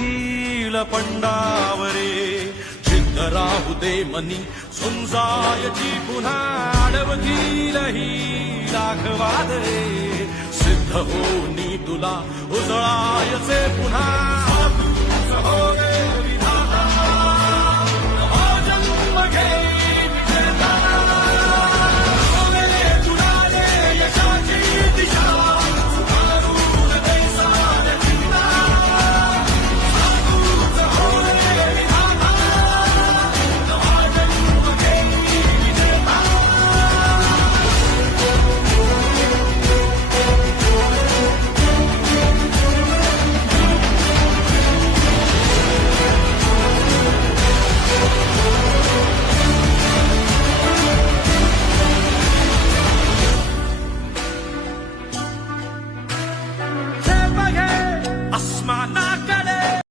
heal पंडावरे जिद्द राहू दे मनी झुंजायची पुन्हा अडवतील ही राघवादरे सिद्ध होनी तुला उजळायचे पुन्हा